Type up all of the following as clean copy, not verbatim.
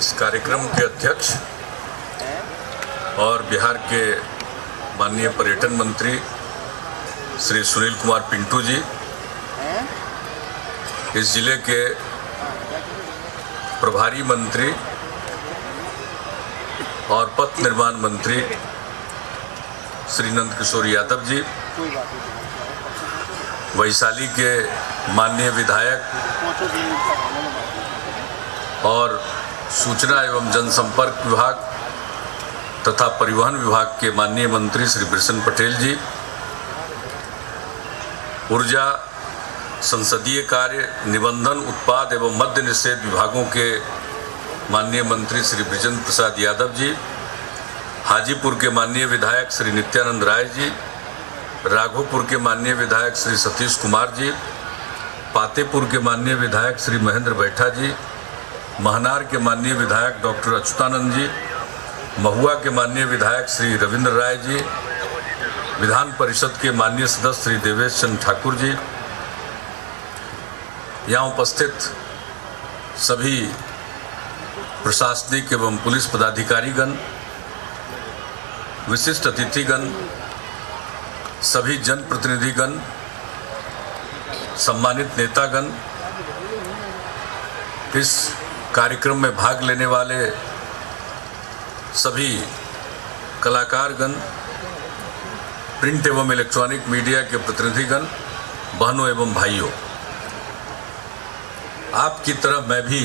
इस कार्यक्रम के अध्यक्ष और बिहार के माननीय पर्यटन मंत्री श्री सुनील कुमार पिंटू जी, इस जिले के प्रभारी मंत्री और पथ निर्माण मंत्री श्री नंद किशोर यादव जी, वैशाली के माननीय विधायक और सूचना एवं जनसंपर्क विभाग तथा परिवहन विभाग के माननीय मंत्री श्री बिरसन पटेल जी, ऊर्जा, संसदीय कार्य, निबंधन, उत्पाद एवं मद्य निषेध विभागों के माननीय मंत्री श्री बृजेंद्र प्रसाद यादव जी, हाजीपुर के माननीय विधायक श्री नित्यानंद राय जी, राघोपुर के माननीय विधायक श्री सतीश कुमार जी, पातेपुर के माननीय विधायक श्री महेंद्र बैठा जी, महनार के माननीय विधायक डॉक्टर अच्युतानंद जी, महुआ के माननीय विधायक श्री रविंद्र राय जी, विधान परिषद के माननीय सदस्य श्री देवेश चंद्र ठाकुर जी, यहाँ उपस्थित सभी प्रशासनिक एवं पुलिस पदाधिकारीगण, विशिष्ट अतिथिगण, सभी जनप्रतिनिधिगण, सम्मानित नेतागण, इस कार्यक्रम में भाग लेने वाले सभी कलाकारगण, प्रिंट एवं इलेक्ट्रॉनिक मीडिया के प्रतिनिधिगण, बहनों एवं भाइयों, आपकी तरह मैं भी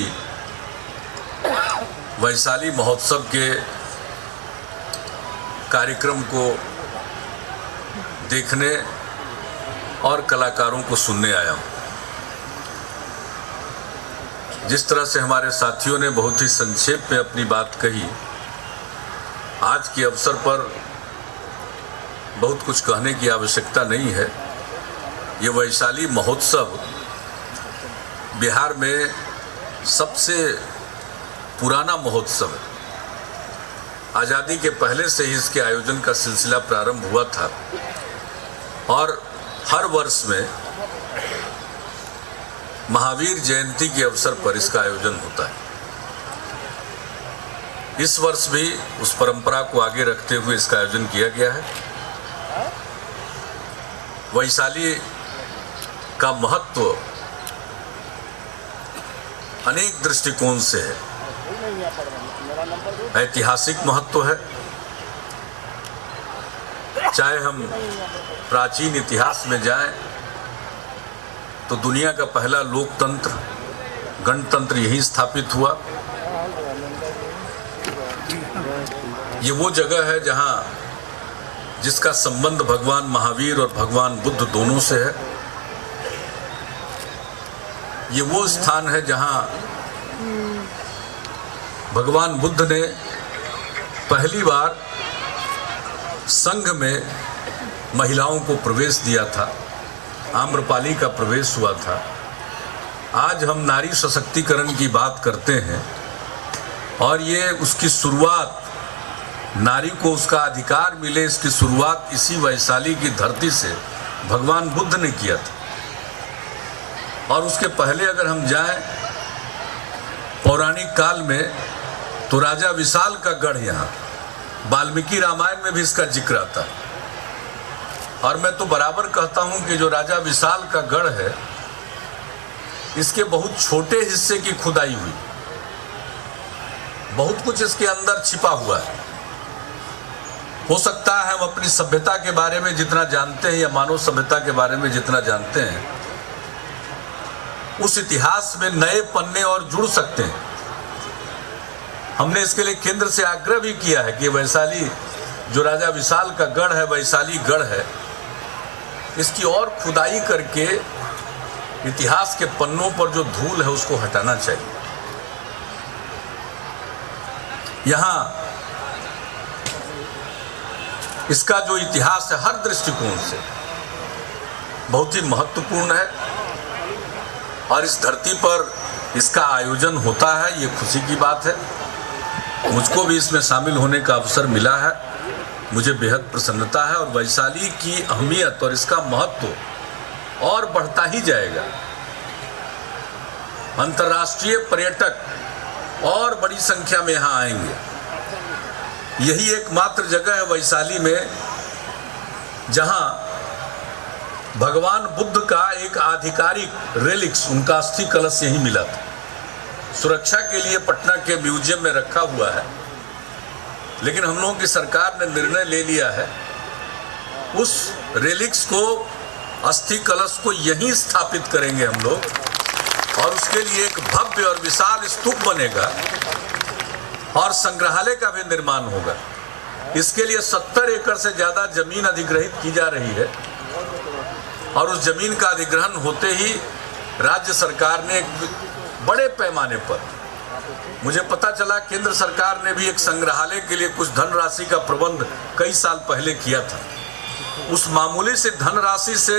वैशाली महोत्सव के कार्यक्रम को देखने और कलाकारों को सुनने आया हूं। जिस तरह से हमारे साथियों ने बहुत ही संक्षेप में अपनी बात कही, आज के अवसर पर बहुत कुछ कहने की आवश्यकता नहीं है। ये वैशाली महोत्सव बिहार में सबसे पुराना महोत्सव है। आज़ादी के पहले से ही इसके आयोजन का सिलसिला प्रारंभ हुआ था और हर वर्ष में महावीर जयंती के अवसर पर इसका आयोजन होता है। इस वर्ष भी उस परंपरा को आगे रखते हुए इसका आयोजन किया गया है। वैशाली का महत्व अनेक दृष्टिकोण से है। ऐतिहासिक महत्व है, चाहे हम प्राचीन इतिहास में जाएं तो दुनिया का पहला लोकतंत्र, गणतंत्र यहीं स्थापित हुआ। ये वो जगह है जहां जिसका संबंध भगवान महावीर और भगवान बुद्ध दोनों से है। ये वो स्थान है जहां भगवान बुद्ध ने पहली बार संघ में महिलाओं को प्रवेश दिया था, आम्रपाली का प्रवेश हुआ था। आज हम नारी सशक्तिकरण की बात करते हैं और ये उसकी शुरुआत, नारी को उसका अधिकार मिले, इसकी शुरुआत इसी वैशाली की धरती से भगवान बुद्ध ने किया था। और उसके पहले अगर हम जाएं पौराणिक काल में तो राजा विशाल का गढ़, यहाँ वाल्मीकि रामायण में भी इसका जिक्र आता है। और मैं तो बराबर कहता हूं कि जो राजा विशाल का गढ़ है, इसके बहुत छोटे हिस्से की खुदाई हुई, बहुत कुछ इसके अंदर छिपा हुआ है। हो सकता है हम अपनी सभ्यता के बारे में जितना जानते हैं या मानव सभ्यता के बारे में जितना जानते हैं, उस इतिहास में नए पन्ने और जुड़ सकते हैं। हमने इसके लिए केंद्र से आग्रह भी किया है कि वैशाली जो राजा विशाल का गढ़ है, वैशाली गढ़ है, इसकी और खुदाई करके इतिहास के पन्नों पर जो धूल है उसको हटाना चाहिए। यहां इसका जो इतिहास है हर दृष्टिकोण से बहुत ही महत्वपूर्ण है और इस धरती पर इसका आयोजन होता है, ये खुशी की बात है। मुझको भी इसमें शामिल होने का अवसर मिला है, मुझे बेहद प्रसन्नता है। और वैशाली की अहमियत और इसका महत्व और बढ़ता ही जाएगा। अंतर्राष्ट्रीय पर्यटक और बड़ी संख्या में यहाँ आएंगे। यही एकमात्र जगह है वैशाली में जहाँ भगवान बुद्ध का एक आधिकारिक रेलिक्स, उनका अस्थि कलश यही मिला था। सुरक्षा के लिए पटना के म्यूजियम में रखा हुआ है, लेकिन हम लोगों की सरकार ने निर्णय ले लिया है उस रेलिक्स को, अस्थि कलश को यहीं स्थापित करेंगे हम लोग, और उसके लिए एक भव्य और विशाल स्तूप बनेगा और संग्रहालय का भी निर्माण होगा। इसके लिए 70 एकड़ से ज्यादा जमीन अधिग्रहित की जा रही है और उस जमीन का अधिग्रहण होते ही राज्य सरकार ने एक बड़े पैमाने पर, मुझे पता चला केंद्र सरकार ने भी एक संग्रहालय के लिए कुछ धनराशि का प्रबंध कई साल पहले किया था। उस मामूली से धनराशि से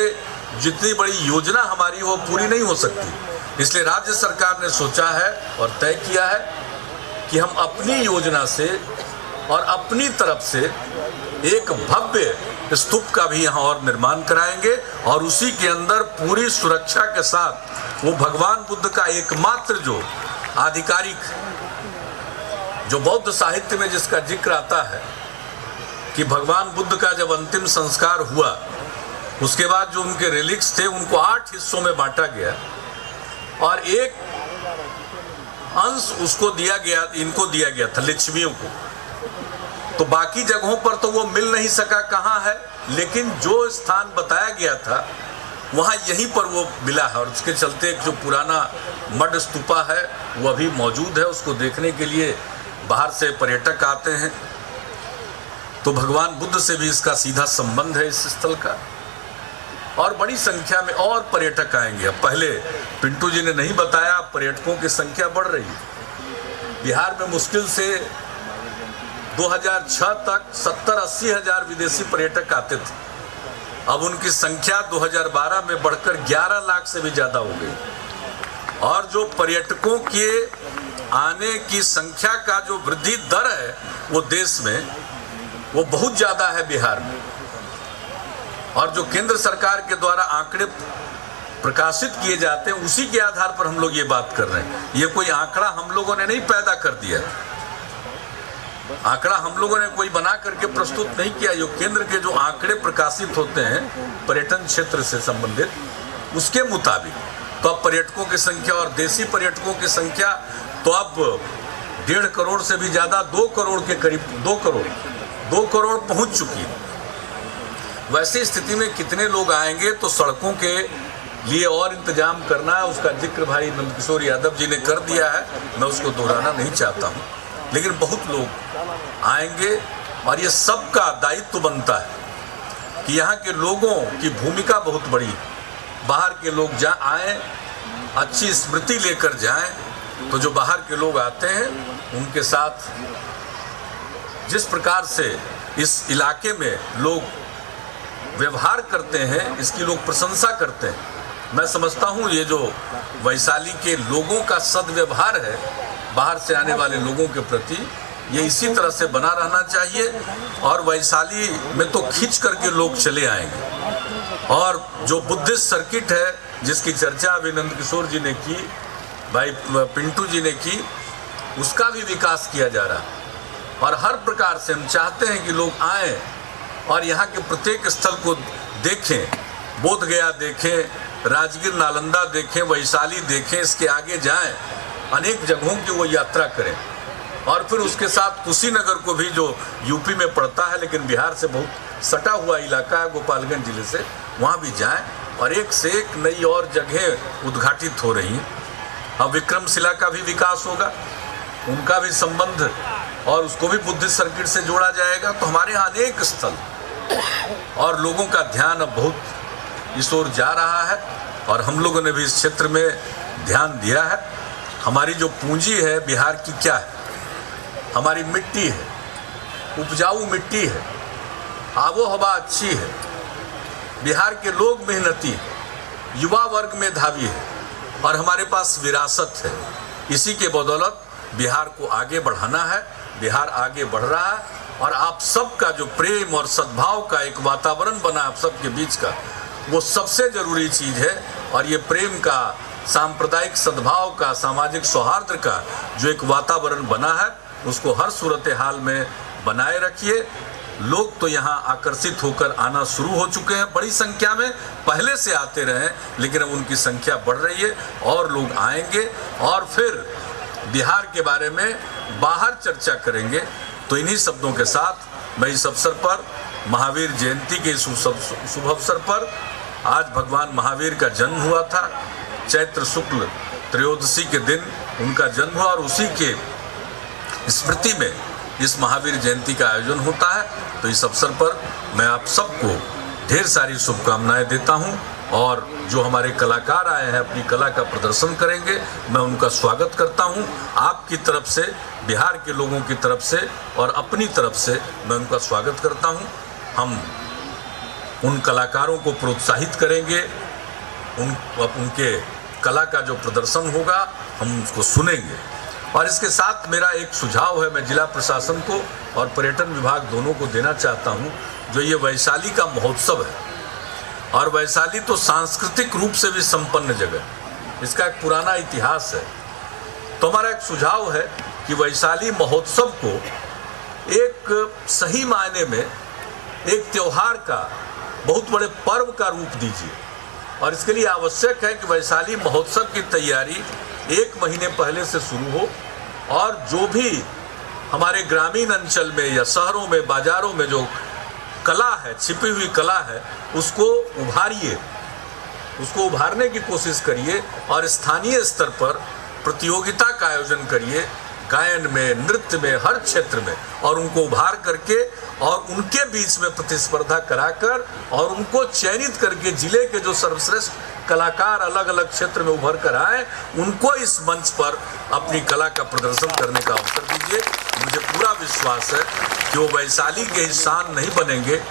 जितनी बड़ी योजना हमारी वो पूरी नहीं हो सकती, इसलिए राज्य सरकार ने सोचा है और तय किया है कि हम अपनी योजना से और अपनी तरफ से एक भव्य स्तूप का भी यहाँ और निर्माण कराएंगे और उसी के अंदर पूरी सुरक्षा के साथ वो भगवान बुद्ध का एकमात्र जो आधिकारिक, जो बौद्ध साहित्य में जिसका जिक्र आता है कि भगवान बुद्ध का जब अंतिम संस्कार हुआ उसके बाद जो उनके रिलिक्स थे उनको 8 हिस्सों में बांटा गया और एक अंश उसको दिया गया, इनको दिया गया था, लिच्छवियों को। तो बाकी जगहों पर तो वो मिल नहीं सका कहाँ है, लेकिन जो स्थान बताया गया था वहाँ यहीं पर वो मिला है और उसके चलते एक जो पुराना मड स्तूपा है वो अभी मौजूद है। उसको देखने के लिए बाहर से पर्यटक आते हैं। तो भगवान बुद्ध से भी इसका सीधा संबंध है इस स्थल का, और बड़ी संख्या में और पर्यटक आएंगे। अब पहले पिंटू जी ने नहीं बताया, पर्यटकों की संख्या बढ़ रही है। बिहार में मुश्किल से 2006 तक 70-80 हजार विदेशी पर्यटक आते थे। अब उनकी संख्या 2012 में बढ़कर 11 लाख से भी ज्यादा हो गई और जो पर्यटकों के आने की संख्या का जो वृद्धि दर है वो देश में वो बहुत ज्यादा है बिहार में। और जो केंद्र सरकार के द्वारा आंकड़े प्रकाशित किए जाते हैं उसी के आधार पर हम लोग ये बात कर रहे हैं। ये कोई आंकड़ा हम लोगों ने नहीं पैदा कर दिया, आंकड़ा हम लोगों ने कोई बना करके प्रस्तुत नहीं किया। जो केंद्र के जो आंकड़े प्रकाशित होते हैं पर्यटन क्षेत्र से संबंधित उसके मुताबिक तो अब पर्यटकों की संख्या और देशी पर्यटकों की संख्या तो अब 1.5 करोड़ से भी ज्यादा, 2 करोड़ के करीब, 2 करोड़ पहुंच चुकी है। वैसी स्थिति में कितने लोग आएंगे तो सड़कों के लिए और इंतजाम करना है, उसका जिक्र भाई नंदकिशोर यादव जी ने कर दिया है, मैं उसको दोहराना नहीं चाहता हूँ। लेकिन बहुत लोग आएंगे और ये सबका दायित्व बनता है कि यहाँ के लोगों की भूमिका बहुत बड़ी है। बाहर के लोग जहाँ आए अच्छी स्मृति लेकर जाएं, तो जो बाहर के लोग आते हैं उनके साथ जिस प्रकार से इस इलाके में लोग व्यवहार करते हैं इसकी लोग प्रशंसा करते हैं। मैं समझता हूँ ये जो वैशाली के लोगों का सद्व्यवहार है बाहर से आने वाले लोगों के प्रति, ये इसी तरह से बना रहना चाहिए और वैशाली में तो खींच करके लोग चले आएंगे। और जो बुद्धिस्ट सर्किट है जिसकी चर्चा अभी नंदकिशोर जी ने की, भाई पिंटू जी ने की, उसका भी विकास किया जा रहा है और हर प्रकार से हम चाहते हैं कि लोग आएँ और यहाँ के प्रत्येक स्थल को देखें। बोध गया देखें, राजगीर नालंदा देखें, वैशाली देखें, इसके आगे जाएं, अनेक जगहों की वो यात्रा करें और फिर उसके साथ कुशीनगर को भी जो यूपी में पड़ता है लेकिन बिहार से बहुत सटा हुआ इलाका है गोपालगंज जिले से, वहाँ भी जाएं और एक से एक नई और जगह उद्घाटित हो रही हैं। अब विक्रमशिला का भी विकास होगा, उनका भी संबंध और उसको भी बुद्धिस्ट सर्किट से जोड़ा जाएगा। तो हमारे यहाँ अनेक स्थल और लोगों का ध्यान अब बहुत इस ओर जा रहा है और हम लोगों ने भी इस क्षेत्र में ध्यान दिया है। हमारी जो पूंजी है बिहार की क्या है? हमारी मिट्टी है, उपजाऊ मिट्टी है, आबो हवा अच्छी है, बिहार के लोग मेहनती है, युवा वर्ग मेधावी है और हमारे पास विरासत है। इसी के बदौलत बिहार को आगे बढ़ाना है। बिहार आगे बढ़ रहा है और आप सबका जो प्रेम और सद्भाव का एक वातावरण बना आप सबके बीच का, वो सबसे जरूरी चीज है। और ये प्रेम का सांप्रदायिक सद्भाव का, सामाजिक सौहार्द का जो एक वातावरण बना है उसको हर सूरत हाल में बनाए रखिए। लोग तो यहाँ आकर्षित होकर आना शुरू हो चुके हैं बड़ी संख्या में, पहले से आते रहे लेकिन अब उनकी संख्या बढ़ रही है और लोग आएंगे और फिर बिहार के बारे में बाहर चर्चा करेंगे। तो इन्हीं शब्दों के साथ मैं इस अवसर पर, महावीर जयंती के शुभ अवसर पर, आज भगवान महावीर का जन्म हुआ था, चैत्र शुक्ल त्रयोदशी के दिन उनका जन्म हुआ और उसी के स्मृति में इस महावीर जयंती का आयोजन होता है। तो इस अवसर पर मैं आप सबको ढेर सारी शुभकामनाएं देता हूं और जो हमारे कलाकार आए हैं अपनी कला का प्रदर्शन करेंगे, मैं उनका स्वागत करता हूं। आपकी तरफ से, बिहार के लोगों की तरफ से और अपनी तरफ से मैं उनका स्वागत करता हूं। हम उन कलाकारों को प्रोत्साहित करेंगे, उनके कला का जो प्रदर्शन होगा हम उसको सुनेंगे। और इसके साथ मेरा एक सुझाव है, मैं जिला प्रशासन को और पर्यटन विभाग दोनों को देना चाहता हूं। जो ये वैशाली का महोत्सव है, और वैशाली तो सांस्कृतिक रूप से भी संपन्न जगह, इसका एक पुराना इतिहास है, तो हमारा एक सुझाव है कि वैशाली महोत्सव को एक सही मायने में एक त्योहार का, बहुत बड़े पर्व का रूप दीजिए। और इसके लिए आवश्यक है कि वैशाली महोत्सव की तैयारी 1 महीने पहले से शुरू हो और जो भी हमारे ग्रामीण अंचल में या शहरों में, बाजारों में जो कला है, छिपी हुई कला है, उसको उभारिए, उसको उभारने की कोशिश करिए और स्थानीय स्तर पर प्रतियोगिता का आयोजन करिए, गायन में, नृत्य में, हर क्षेत्र में, और उनको उभार करके और उनके बीच में प्रतिस्पर्धा कराकर और उनको चयनित करके जिले के जो सर्वश्रेष्ठ कलाकार अलग अलग क्षेत्र में उभर कर आए, उनको इस मंच पर अपनी कला का प्रदर्शन करने का अवसर दीजिए। मुझे पूरा विश्वास है कि वो वैशाली के ही शान नहीं बनेंगे,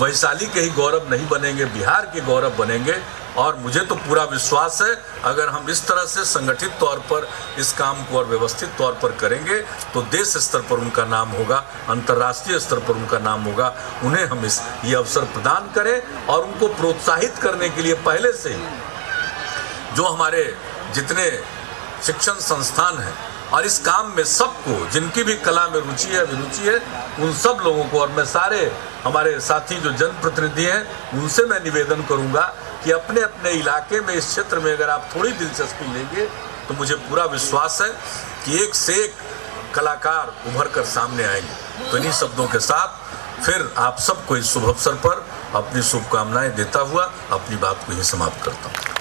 वैशाली के ही गौरव नहीं बनेंगे, बिहार के गौरव बनेंगे। और मुझे तो पूरा विश्वास है अगर हम इस तरह से संगठित तौर पर इस काम को और व्यवस्थित तौर पर करेंगे तो देश स्तर पर उनका नाम होगा, अंतर्राष्ट्रीय स्तर पर उनका नाम होगा। उन्हें हम ये अवसर प्रदान करें और उनको प्रोत्साहित करने के लिए पहले से ही जो हमारे जितने शिक्षण संस्थान हैं और इस काम में सबको, जिनकी भी कला में रुचि है, अभिरुचि है, उन सब लोगों को, और मैं सारे हमारे साथी जो जनप्रतिनिधि हैं उनसे मैं निवेदन करूंगा कि अपने अपने इलाके में, इस क्षेत्र में अगर आप थोड़ी दिलचस्पी लेंगे तो मुझे पूरा विश्वास है कि एक से एक कलाकार उभर कर सामने आएंगे। तो इन्हीं शब्दों के साथ फिर आप सबको इस शुभ अवसर पर अपनी शुभकामनाएं देता हुआ अपनी बात को ही समाप्त करता हूँ।